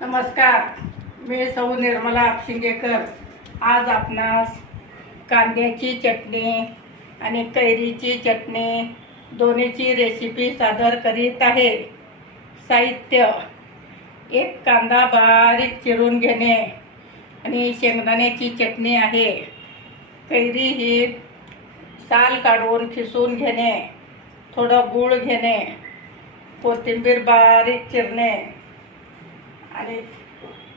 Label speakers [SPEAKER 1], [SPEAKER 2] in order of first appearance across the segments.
[SPEAKER 1] नमस्कार मी सौ निर्मला आपशिंगेकर आज आपणास कांद्याची चटणी आणि कैरीची चटणी दोन्हीची रेसिपी सादर करीत आहे. साहित्य एक कांदा बारीक चिरून घेणे आणि शेंगदाण्याची चटणी आहे. कैरी ही साल काढून खिसून घेणे थोडं गूळ घेणे कोथिंबीर बारीक चिरणे आणि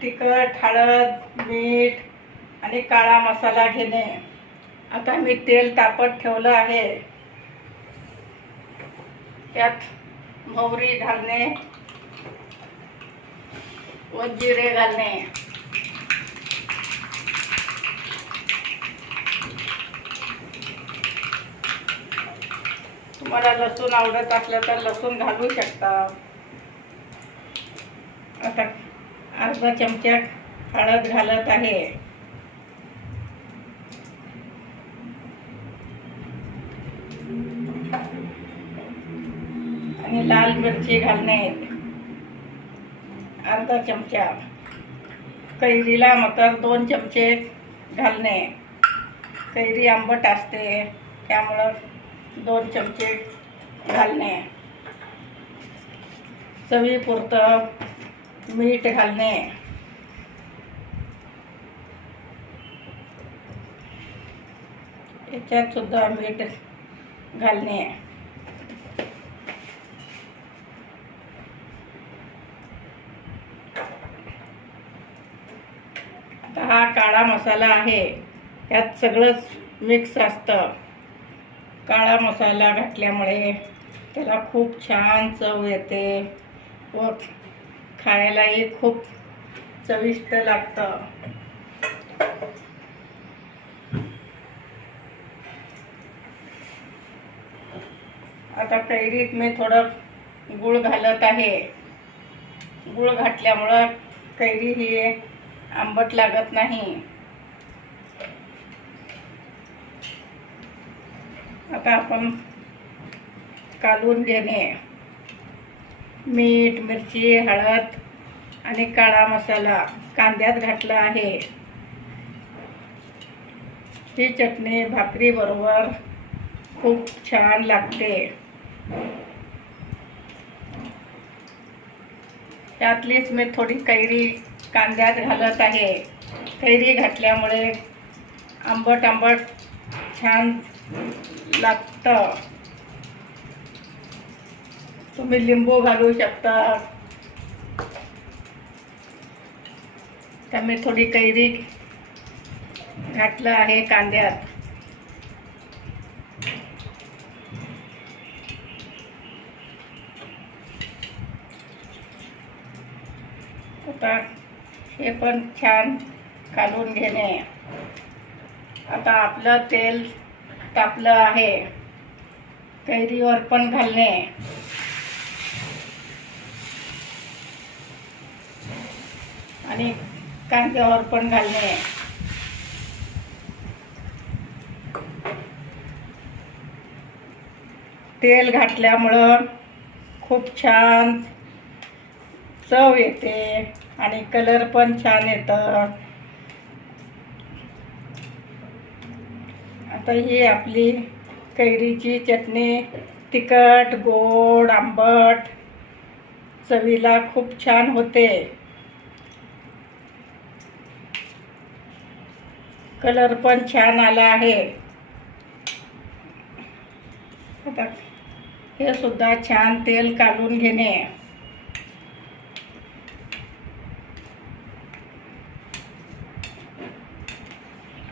[SPEAKER 1] तिखट हळद मीठ आणि काळा मसाला घेणे. आता मी तेल तापत ठेवलं आहे. त्यात मोहरी घालणे व जिरे घालणे. तुम्हाला लसूण आवडत असलं तर लसूण घालू शकता. आता अर्धा चमचा हळद घालत आहे. आणि लाल मिरची घालणे. अर्धा चमचा. कैरीला मटर दोन चमचे घालणे. कैरी आंबट असते त्यामुळं दोन चमचे घालणे. चवीपुरतं मीठ घालणे. याच्यात सुद्धा मीठ घालणे. आता हा काळा मसाला आहे. यात सगळंच मिक्स असतं. काळा मसाला घातल्यामुळे त्याला खूप छान चव येते. व खायलाही खूप चविष्ट लागतं. आता कैरीत मी थोडं गूळ घालत आहे. गूळ घातल्यामुळं कैरी ही आंबट लागत नाही. आता आपण कालून घेणे. मीठ मिरची हळद आणि काळा मसाला कांद्यात घातला आहे. ही चटणी भाकरीबरोबर खूप छान लागते. त्यातलीच मी थोडी कैरी कांद्यात घालत आहे. कैरी घातल्यामुळे आंबट आंबट छान लागतं. तुम्ही लिंबू घालू शकता. तर मी थोडी कैरी घातलं आहे कांद्यात. आता हे पण छान काढून घेणे. आता आपलं तेल तापलं आहे. कैरीवर पण घालणे. आणि कांद्यावर पण घालणे. तेल घातल्यामुळं खूप छान चव येते आणि कलर पण छान येतं. आता ही आपली कैरीची चटणी तिखट गोड आंबट चवीला खूप छान होते. कलर पण छान आला आहे. आता हे सुद्धा छान तेल काढून घेणे.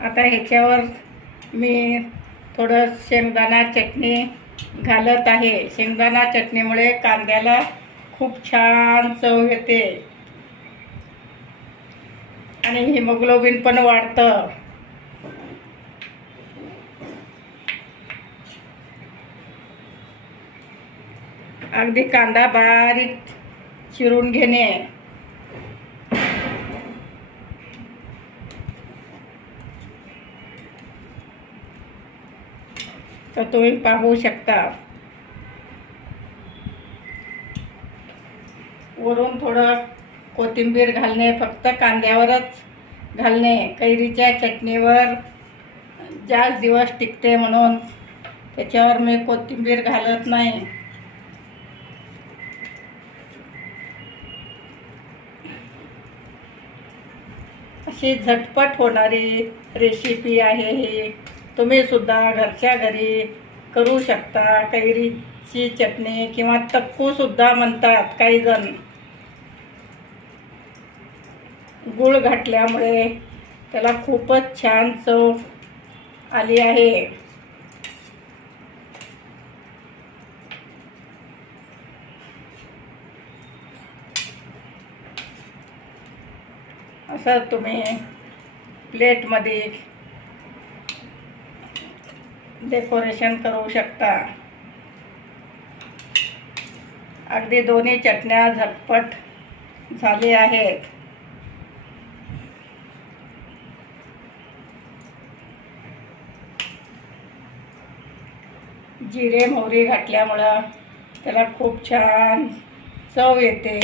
[SPEAKER 1] आता ह्याच्यावर मी थोडं शेंगदाणा चटणी घालत आहे. शेंगदाणा चटणीमुळे कांद्याला खूप छान चव येते. आणि हिमोग्लोबिन पण वाढतं. अगदी कांदा बारीक चिरून घेणे. तर तुम्ही पाहू शकता. वरून थोडं कोथिंबीर घालणे फक्त कांद्यावरच घालणे. कैरीच्या चटणीवर जास्त दिवस टिकते म्हणून. त्याच्यावर मी कोथिंबीर घालत नाही. अशी झटपट होणारी रेसिपी आहे ही. तुम्हीसुद्धा घरच्या घरी करू शकता. कैरीची चटणी किंवा तक्कूसुद्धा म्हणतात काही जण. गूळ घातल्यामुळे त्याला खूपच छान चव आली आहे. असं तुम्ही प्लेटमध्ये डेकोरेशन करू शकता. अगदी दोन्ही चटण्या झटपट झाले आहेत. जिरे मोहरी घातल्यामुळं त्याला खूप छान चव येते.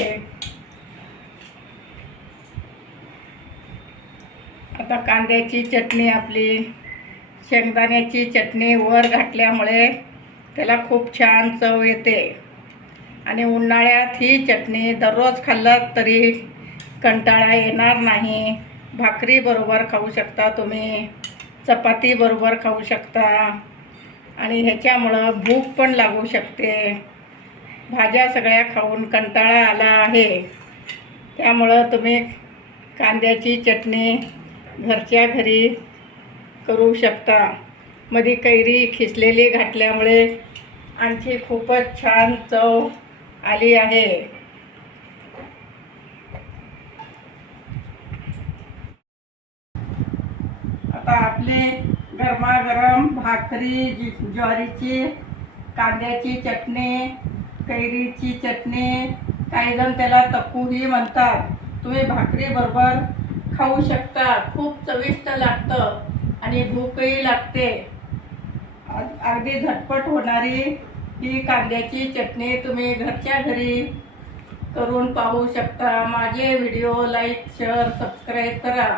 [SPEAKER 1] आता कांद्याची चटणी आपली शेंगदाण्याची चटणी वर घातल्यामुळे त्याला खूप छान चव येते. आणि उन्हाळ्यात ही चटणी दररोज खाल्लं तरी कंटाळा येणार नाही. भाकरी बरोबर खाऊ शकता तुम्ही चपाती बरोबर खाऊ शकता आणि ह्याच्यामुळं भूक पण लागू शकते. भाज्या सगळ्या खाऊन कंटाळा आला आहे. त्यामुळं तुम्ही कांद्याची चटणी घरच्या घरी करू शकता. मध्ये कैरी खिसलेली घातल्यामुळे आणखी खूपच छान चव आली आहे. आता आपले गरमागरम भाकरी ज्वारीची कांद्याची चटणी कैरीची चटणी काही जण त्याला तप्पूही म्हणतात. तुम्ही भाकरी बरोबर खाऊ शकता खूप चविष्ट लागतं आणि भूकही लागते. अगदी झटपट होणारी ही कांद्याची चटणी तुम्ही घरच्या घरी करून पाहू शकता. माझे व्हिडिओ लाईक शेअर सबस्क्राईब करा.